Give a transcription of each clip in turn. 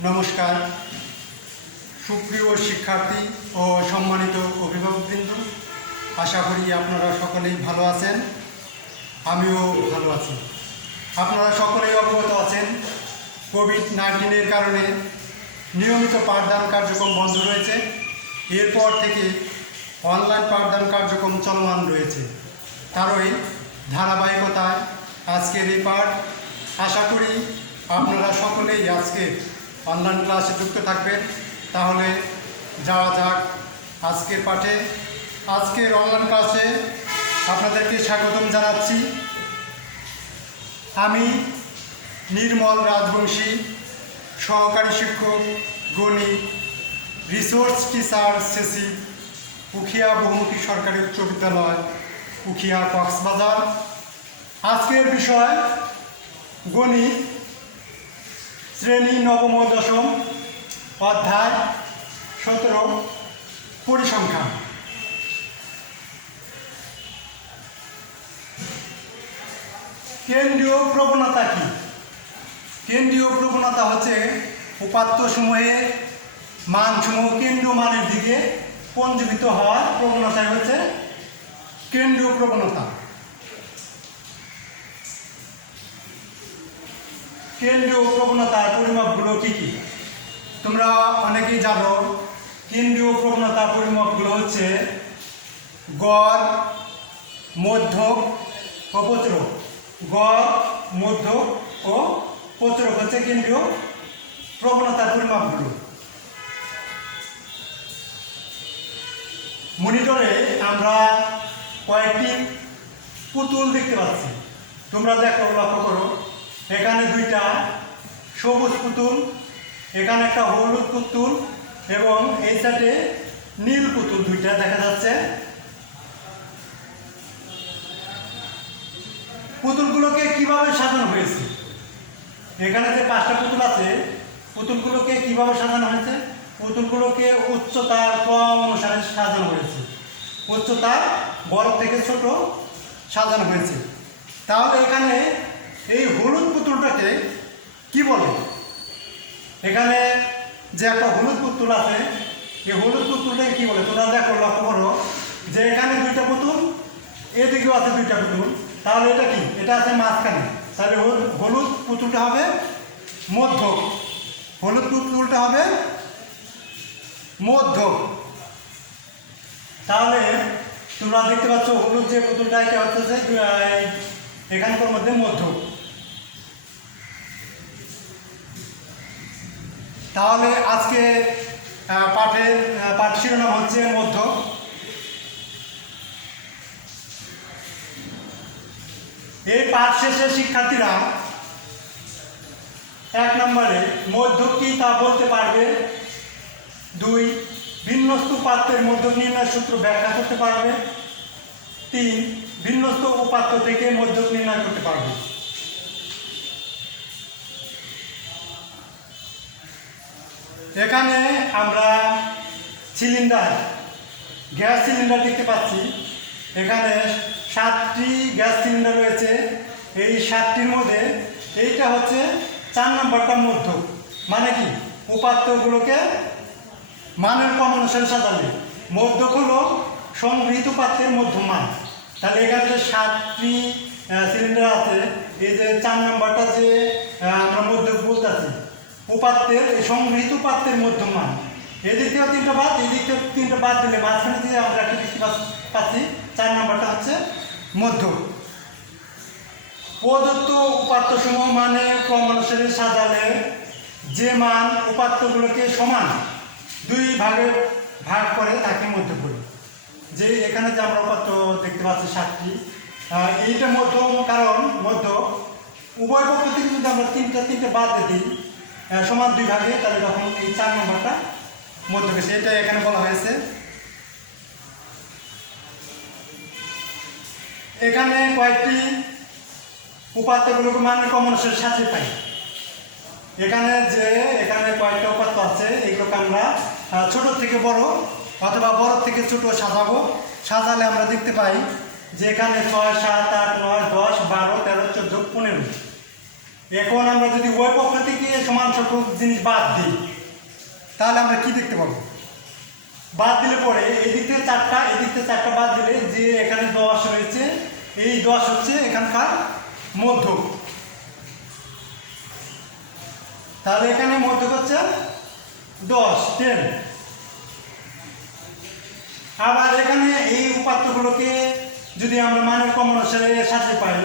নমস্কার সুপ্রিয় শিক্ষার্থী ও সম্মানিত অভিভাবকবৃন্দ, আশা করি আপনারা সকলেই ভালো আছেন। আমিও ভালো আছি। আপনারা সকলেই অবগত আছেন, কোভিড-19 কারণে নিয়মিত পাঠদান কার্যক্রম বন্ধ রয়েছে। এরপর থেকে অনলাইন পাঠদান কার্যক্রম চলমান রয়েছে। তারই ধারাবাহিকতায় আজকের এই পাঠ। আশা করি আপনারা সকলেই আজকে অনলাইন ক্লাসে যুক্ত থাকবেন। তাহলে যাওয়া যাক আজকের পাঠে। আজকের অনলাইন ক্লাসে আপনাদেরকে স্বাগতম জানাচ্ছি। আমি নির্মল রাজবংশী, সহকারী শিক্ষক, গণিত, রিসোর্স টিচার সেসি, উখিয়া বহুমুখী সরকারি উচ্চ বিদ্যালয়, উখিয়া, কক্সবাজার। আজকের বিষয় গণিত, শ্রেণী নবম ও দশম, অধ্যায় 17, পরিসংখ্যান। কেন্দ্রীয় প্রবণতা কি? কেন্দ্রীয় প্রবণতা হচ্ছে উপাত্তসমূহের মানসমূহ কেন্দ্রীয় মানের দিকে পঞ্জীবিত হওয়ার প্রবণতাই হচ্ছে কেন্দ্রীয় প্রবণতা। কেন্দ্রীয় প্রবণতার পরিমাপগুলো কী কী তোমরা অনেকেই জানো। কেন্দ্রীয় প্রবণতার পরিমাপগুলো হচ্ছে গড়, মধ্যক ও প্রচুরক। গড়, মধ্যক ও প্রচুরক হচ্ছে কেন্দ্রীয় প্রবণতার পরিমাপগুলো। মনিটরে আমরা কয়েকটি পুতুল দেখতে পাচ্ছি। তোমরা দেখো, লক্ষ্য করো, এখানে দুইটা সবুজ পুতুল, এখানে একটা হলুদ পুতুল এবং এই সাইডে নীল পুতুল দুইটা দেখা যাচ্ছে। পুতুলগুলোকে কিভাবে সাজানো হয়েছে? এখানে যে 5টা পুতুল আছে, পুতুলগুলোকে কিভাবে সাজানো হয়েছে? পুতুলগুলোকে উচ্চতার ক্রম অনুসারে সাজানো হয়েছে। উচ্চতা বড় থেকে ছোট সাজানো হয়েছে। তাহলে এখানে এই হলুদ পুতুলটাকে কি বলে? এখানে যে একটা হলুদ পুতুল আছে, এই হলুদ পুতুলটাকে কি বলে? তোমরা দেখো, লক্ষ্য করো যে এখানে দুইটা পুতুল, এদিকেও আছে দুইটা পুতুল। তাহলে এটা কি? এটা আছে মাঝখানে। তাহলে হলুদ পুতুলটা হবে মধ্যক। হলুদ পুতুলটা হবে মধ্যক। তাহলে তোমরা দেখতে পাচ্ছ হলুদ যে পুতুলটা, এটা হচ্ছে এখানকার মধ্যে মধ্যক। তাহলে আজকে পাঠ শিরোনাম হচ্ছে মধ্যক। এই পাঠ শেষে শিক্ষার্থীরা 1 নম্বরে মধ্যক কি তা বলতে পারবে। 2, ভিন্নস্ত উপাত্তের মধ্যক নির্ণয় সূত্র ব্যাখ্যা করতে পারবে। 3, ভিন্নস্ত উপাত্ত থেকে মধ্যক নির্ণয় করতে পারবে। এখানে আমরা সিলিন্ডার, গ্যাস সিলিন্ডার দেখতে পাচ্ছি। এখানে 7টি গ্যাস সিলিন্ডার রয়েছে। এই 7টির মধ্যে এইটা হচ্ছে 4 নম্বরটা মধ্যক। মানে কি? উপাত্তগুলোকে মানের ক্রম অনুসারে সাজালে মধ্যক হলো সংগৃহীত পাত্রের মধ্যমান। তাহলে এখানে যে 7টি সিলিন্ডার আছে, এই যে 4 নম্বরটা যে আমরা মধ্যক বলতেছি, উপাত্তের সংগৃহীত পাত্রের মধ্যমান। এদিক থেকেও 3টা বাদ, এদিক থেকে 3টা বাদ দিলে মাঝখানে দিয়ে আমরা একটা দেখতে পাচ্ছি 4 নম্বরটা হচ্ছে মধ্যক। প্রদত্ত উপাত্তসমূহ মানে ক্রম অনুসারে সাজালে যে মান উপাত্তগুলোকে সমান 2 ভাগে ভাগ করে তাকে মধ্যক বলি। যে এখানে যে আমরা উপাত্ত দেখতে পাচ্ছি 7টি, এইটা মধ্যম। কারণ মধ্যক উভয় পক্ষ থেকে যদি আমরা 3টা বাদ দিই সমান 2 ভাগে, তাহলে তখন এই 4 নম্বরটা মধ্যক এসে, এটা এখানে বলা হয়েছে। এখানে কয়েকটি উপাত্তগুলোকে মানের ক্রম অনুসারে সাজিয়ে পাই। এখানে কয়েকটা উপাত্ত আছে, এগুলোকে আমরা ছোট থেকে বড় অথবা বড় থেকে ছোট সাজাবো। সাজালে আমরা দেখতে পাই যে এখানে 6, 7, 8, 9, 10, 12, 13, 14, 15। এখন আমরা যদি উভয় পক্ষ থেকে সমান সমান সংখ্যক জিনিস বাদ দিই তাহলে আমরা কি দেখতে পাবো? বাদ দিলে পরে এদিক থেকে 4টা এদিক থেকে 4টা বাদ দিলে যে এখানে 10 রয়েছে, এই 10 হচ্ছে এখানকার মধ্যক। তাহলে এখানে মধ্যক হচ্ছে 10। আবার এখানে এই উপাত্তগুলোকে যদি আমরা মানের ক্রম অনুসারে সাজিয়ে পাই,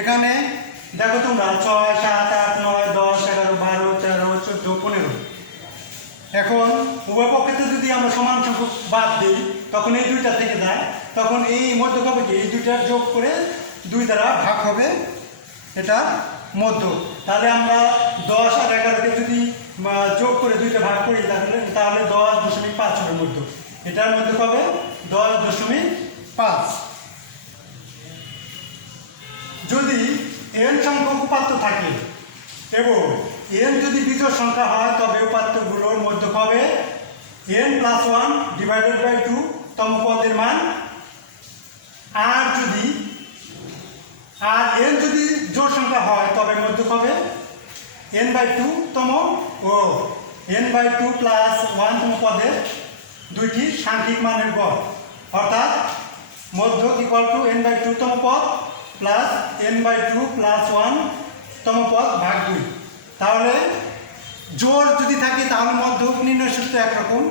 এখানে দেখো তোমরা 6, 7, 8, 9, 10, 11, 12, 13, 14, 15। এখন উভয় পক্ষে যদি আমরা সমান সংখ্যক বাদ দিই তখন এই দুইটা থেকে যায়, তখন এই মধ্যক হবে কি এই দুইটা যোগ করে 2 দ্বারা ভাগ হবে এটা মধ্যক। তাহলে আমরা 10 আর 11কে যদি যোগ করে 2টা ভাগ করি তাহলে 10.5 হবে মধ্যক। এটার মধ্যক হবে 10.5। যদি n সংখ্যক উপাত্ত থাকে এবং n যদি বিজোড় সংখ্যা হয় তবে উপাত্তগুলোর মধ্যক হবে n+1/2 তম পদের মান। আর n যদি জোড় সংখ্যা হয় তবে মধ্যক হবে n/2 তম ও n/2 + 1 তম পদের দুইটি সাংখ্যিক মানের গড়, অর্থাৎ মধ্যক n/2 তম পদ প্লাস n/2 + 1 তম পদ ভাগ 2। তাহলে জোড় যদি থাকে তাহলে মধ্যক নির্ণয় সূত্র একরকম,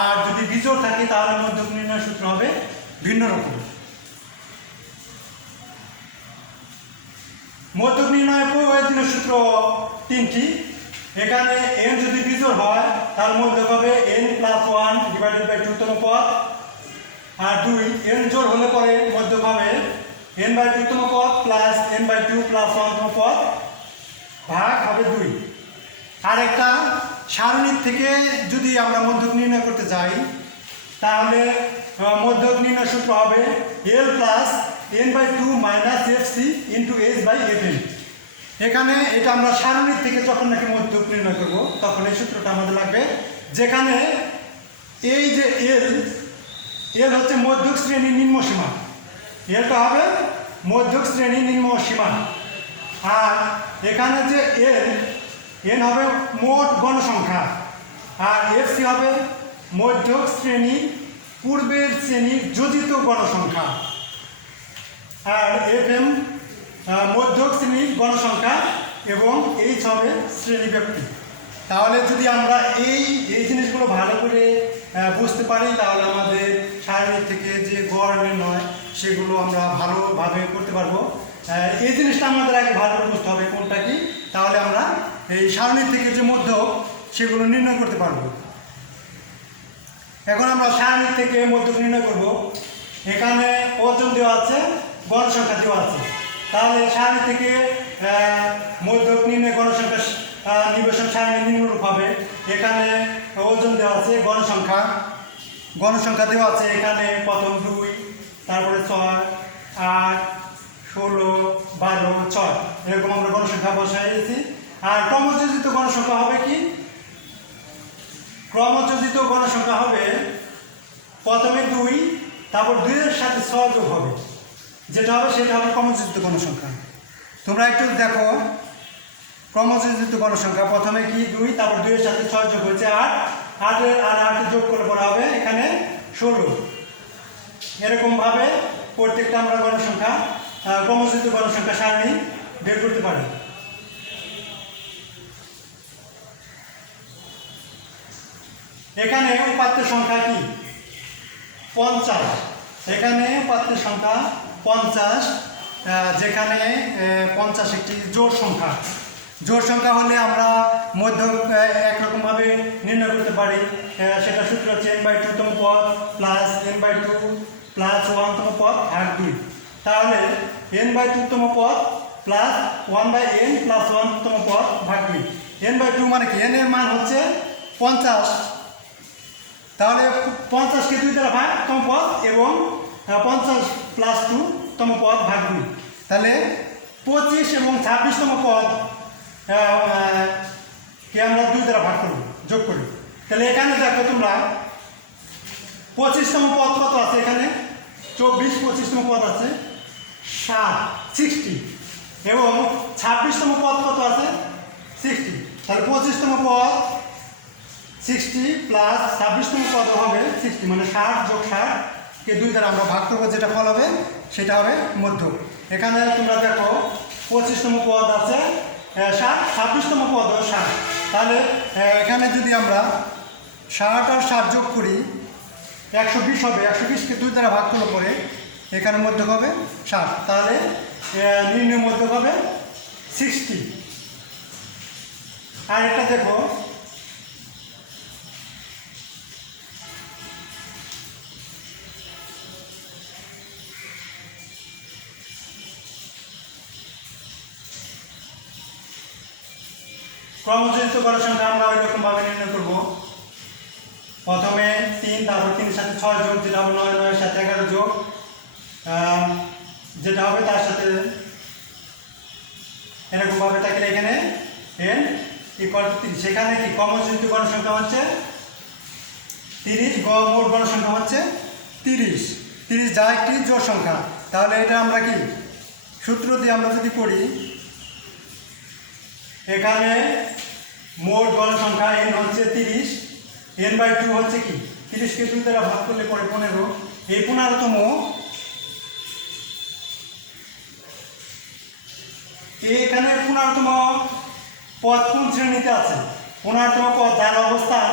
আর যদি বিজোড় থাকে তাহলে মধ্যক নির্ণয় সূত্র হবে ভিন্ন রকম। মধ্যক নির্ণয়ের প্রয়োজনীয় সূত্র 3টি। এখানে n যদি বিজোড় হয় তাহলে মধ্যক হবে n+1/2 তম পদ, আর 2 n জোড় হলে পরে মধ্যক হবে n/2 তম পদ প্লাস n/2 + 1 তম পদ ভাগ হবে 2। আর একটা সারণীর থেকে যদি আমরা মধ্যক নির্ণয় করতে যাই তাহলে মধ্যক নির্ণয় সূত্র হবে l + n/2 - fc × h/fn। এখানে এটা আমরা সারণীর থেকে যখন নাকি মধ্যক নির্ণয় করব তখন এই সূত্রটা আমাদের লাগবে, যেখানে এই যে l হচ্ছে মধ্যক শ্রেণীর নিম্ন সীমা, এলটা হবে মধ্যক শ্রেণীর নিম্ন সীমা। আর এখানে যে n হবে মোট গণসংখ্যা, আর fc হবে মধ্যক শ্রেণীর পূর্বের শ্রেণীর যোজিত গণসংখ্যা, আর fm মধ্যক শ্রেণীর গণসংখ্যা এবং h হবে শ্রেণী ব্যক্তি। তাহলে যদি আমরা এই জিনিসগুলো ভালো করে বুঝতে পারি তাহলে আমাদের সারণী থেকে যে গড় নির্ণয় সেগুলো আমরা ভালোভাবে করতে পারবো। এই জিনিসটা আমাদের আগে ভালো করে বুঝতে হবে কোনটা কি, তাহলে আমরা এই সারণী থেকে যে মধ্যক সেগুলো নির্ণয় করতে পারবো। এখন আমরা সারণী থেকে মধ্যক নির্ণয় করব। এখানে ওজন দেওয়া আছে, গণসংখ্যা দেওয়া আছে, তাহলে সারণী থেকে মধ্যক নির্ণয় গণসংখ্যা নিবেশন সারণী নিম্নরূপ হবে। এখানে ওজন দেওয়া আছে, গণসংখ্যা দেওয়া আছে, এখানে প্রথম 2, তারপরে 6, 8, 16, 12, 6 এরকম আমরা গণসংখ্যা বসাইছি। আর ক্রমযোজিত গণসংখ্যা হবে কি? ক্রমযোজিত গণসংখ্যা হবে প্রথমে 2, তারপর 2 এর সাথে 6 যোগ হবে, যেটা হবে সেটা হবে ক্রমযোজিত গণসংখ্যা। তোমরা একটু দেখো ক্রমযোজিত গণসংখ্যা প্রথমে কি 2, তারপর 2 এর সাথে 6 যোগ হয়েছে 8, 8 যোগ করে পড়া হবে এখানে 16। এরকমভাবে প্রত্যেকটা আমরা গণসংখ্যা ক্রমযোজিত গণসংখ্যা সারণী বের করতে পারি। এখানে উপাত্তের সংখ্যা কি? 50। এখানে উপাত্তের সংখ্যা 50, যেখানে 50 একটি জোড় সংখ্যা। জোড় সংখ্যা হলে আমরা মধ্যক একরকমভাবে নির্ণয় করতে পারি। সেটা সূত্র হচ্ছে n/2 তম পদ প্লাস n/2 + 1 তম পদ ভাগ 2। তাহলে n/2 তম পদ প্লাস 1/n + 1 তম পদ ভাগ 2। n/2 মানে কি? n এর মান হচ্ছে 50, তাহলে 50কে 2 দ্বারা ভাগ তম পদ এবং 50 + 2 তম পদ ভাগ 2। তাহলে 25 এবং 26 তম পদ কে আমরা 2 দ্বারা ভাগ করব, যোগ করি। তাহলে এখানে দেখো তোমরা 25 তম পদ কত আছে? এখানে 24, 25 তম পদ আছে 60 এবং 26 তম পদ কত আছে? 60। তাহলে 25তম পদ 60 প্লাস 26তম পদ হবে 60, মানে 60 যোগ 60 কে 2 দ্বারা আমরা ভাগ করবো, যেটা ফল হবে সেটা হবে মধ্যক। এখানে তোমরা দেখো 25তম পদ আছে 60, 26তম পদ 60, তাহলে এখানে যদি আমরা 60 আর 60 যোগ করি 120 হবে, 120কে 2 দ্বারা ভাগ করলে পরে এখানে মধ্যক হবে 60, তাহলে নির্ণয় মধ্যক হবে 60। আর এটা দেখো ক্রমযোজিত গড় সংখ্যা আমরা ওই রকমভাবে নির্ণয় করব। প্রথমে 3, তারপর 3 এর সাথে 6 যোগ, যেটা হবে 9, 9 এর সাথে 11 যোগ, যেটা হবে তার সাথে এরকমভাবে থাকলে এখানে n = 30। সেখানে কি ক্রমযোজিত গড় সংখ্যা হচ্ছে 30, মোট গড় সংখ্যা হচ্ছে 30, 30 যা একটি জোড় সংখ্যা। তাহলে এটা আমরা কি সূত্র দিয়ে আমরা যদি করি, এখানে মোট গড় সংখ্যা n হচ্ছে 30, n/2 হচ্ছে কি 30কে 2 দ্বারা ভাগ করলে পরে 15, এই 15তম এখানে 15তম পদ কোন শ্রেণীতে আছে? 15তম পদ যার অবস্থান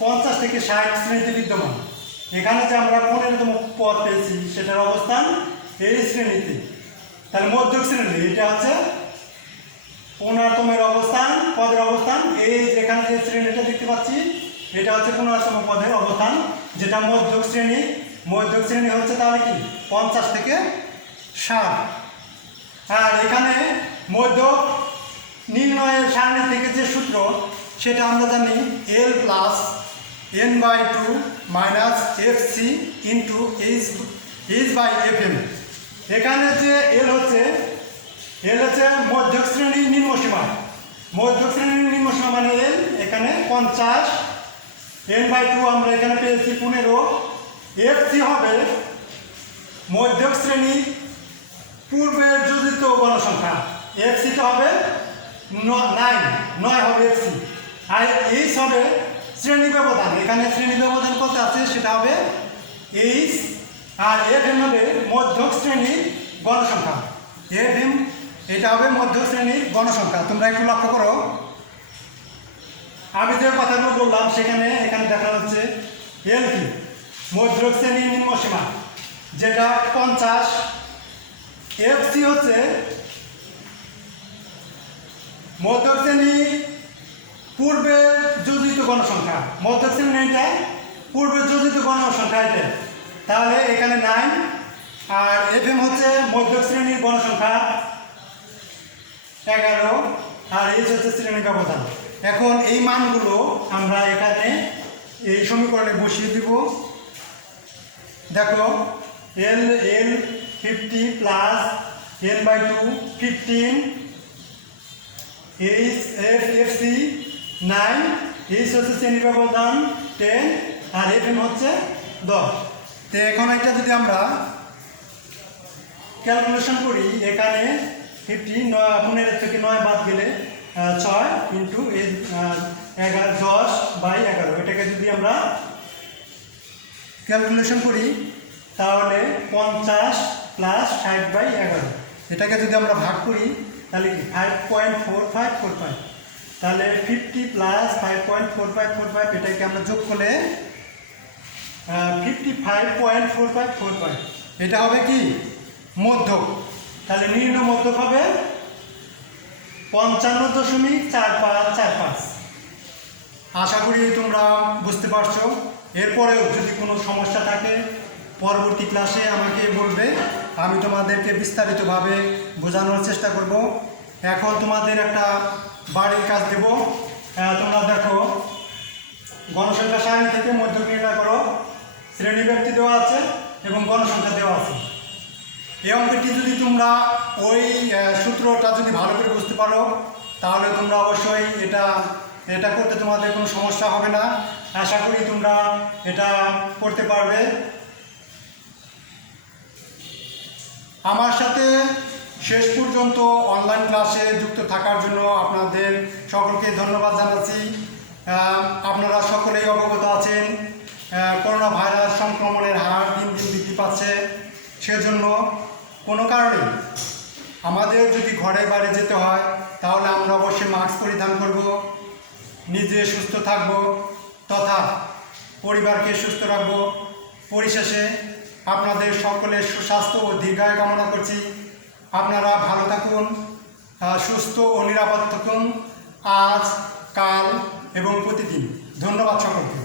50 থেকে 60 শ্রেণীতে বিদ্যমান। এখানে যে আমরা 15তম পদ পেয়েছি সেটার অবস্থান এই শ্রেণীতে, তাহলে মধ্যক শ্রেণী। এটা হচ্ছে 15তমের অবস্থান, পদের অবস্থান। এই যেখানে যে শ্রেণীটা দেখতে পাচ্ছি এটা হচ্ছে 15তম পদের অবস্থান, যেটা মধ্যক শ্রেণী। মধ্যক শ্রেণী হচ্ছে তাহলে কি 50 থেকে 60। আর এখানে মধ্যক নির্ণয়ের সারণী থেকে যে সূত্র সেটা আমরা জানি L plus n/2 minus fc into h/fm। এখানে যে L হচ্ছে মধ্যক শ্রেণীর নিম্নসীমা। মধ্যক শ্রেণীর নিম্নসীমা মানে L, এখানে 50, n/2 আমরা এখানে পেয়েছি 15, fc হবে মধ্যক শ্রেণীর পূর্বের যোজিত গণসংখ্যা, fc তো হবে 9 হবে fc, আর h হবে শ্রেণী ব্যবধান। এখানে শ্রেণী ব্যবধান কত আছে সেটা হবে h, আর fm হবে মধ্যক শ্রেণীর গণসংখ্যা। fm এটা হবে মধ্যক শ্রেণীর গণসংখ্যা। তোমরা একটু লক্ষ্য করো, আমি যে কথাগুলো বললাম এখানে দেখা যাচ্ছে L কি মধ্যক শ্রেণীর নিম্নসীমা, যেটা 50, fc হচ্ছে মধ্যক শ্রেণীর পূর্বে যোজিত গণসংখ্যা। মধ্যক শ্রেণীটা পূর্বে যোজিত গণসংখ্যা এটা, তাহলে এখানে 9, আর fm হচ্ছে মধ্যক শ্রেণীর গণসংখ্যা 11, আর h হচ্ছে শ্রেণী ব্যবধান। এখন এই মানগুলো আমরা এখানে এই সমীকরণে বসিয়ে দিব। দেখো L 50 plus n/2 15, fc 9, h হচ্ছে শ্রেণী ব্যবধান 10, আর fm হচ্ছে 10। তো এখন এটা যদি আমরা ক্যালকুলেশন করি, এখানে 50 15 থেকে 9 বাদ গেলে 6 ইন্টু 10/11, এটাকে যদি আমরা ক্যালকুলেশন করি তাহলে 50 প্লাস 60/11, এটাকে যদি আমরা ভাগ করি তাহলে কি 5.4545, তাহলে 50 প্লাস 5.4545 এটাকে আমরা যোগ করলে 55.4545, এটা হবে কি মধ্যক। তাহলে নির্ণয় মধ্যক হবে 55.4545। আশা করি তোমরা বুঝতে পারছো। এরপরেও যদি কোনো সমস্যা থাকে পরবর্তী ক্লাসে আমাকে বলবে, আমি তোমাদেরকে বিস্তারিতভাবে বোঝানোর চেষ্টা করব। এখন তোমাদের একটা বাড়ির কাজ দেব। তোমরা দেখো গণসংখ্যা সারণী থেকে মধ্যক নির্ণয় করো। শ্রেণী ব্যক্তি দেওয়া আছে এবং গণসংখ্যা দেওয়া আছে। এই অঙ্কটি যদি তোমরা ওই সূত্রটা যদি ভালো করে বুঝতে পারো তাহলে তোমরা অবশ্যই এটা করতে তোমাদের কোনো সমস্যা হবে না। আশা করি তোমরা এটা করতে পারবে। আমার সাথে শেষ পর্যন্ত অনলাইন ক্লাসে যুক্ত থাকার জন্য আপনাদের সকলকে ধন্যবাদ জানাচ্ছি। আপনারা সকলেই অবগত আছেন করোনা ভাইরাস সংক্রমণের হার দিন দিন বৃদ্ধি পাচ্ছে। সেজন্য কোনো কারণে আমাদের যদি ঘরে বাইরে যেতে হয় তাহলে আমরা অবশ্যই মাস্ক পরিধান করব, নিজে সুস্থ থাকব তথা পরিবারকে সুস্থ রাখব। পরিশেষে আপনাদের সকলের সুস্বাস্থ্য ও দীর্ঘায়ু কামনা করছি। আপনারা ভালো থাকুন, সুস্থ ও নিরাপদ থাকুন আজ, কাল এবং প্রতিদিন। ধন্যবাদ সকলকে।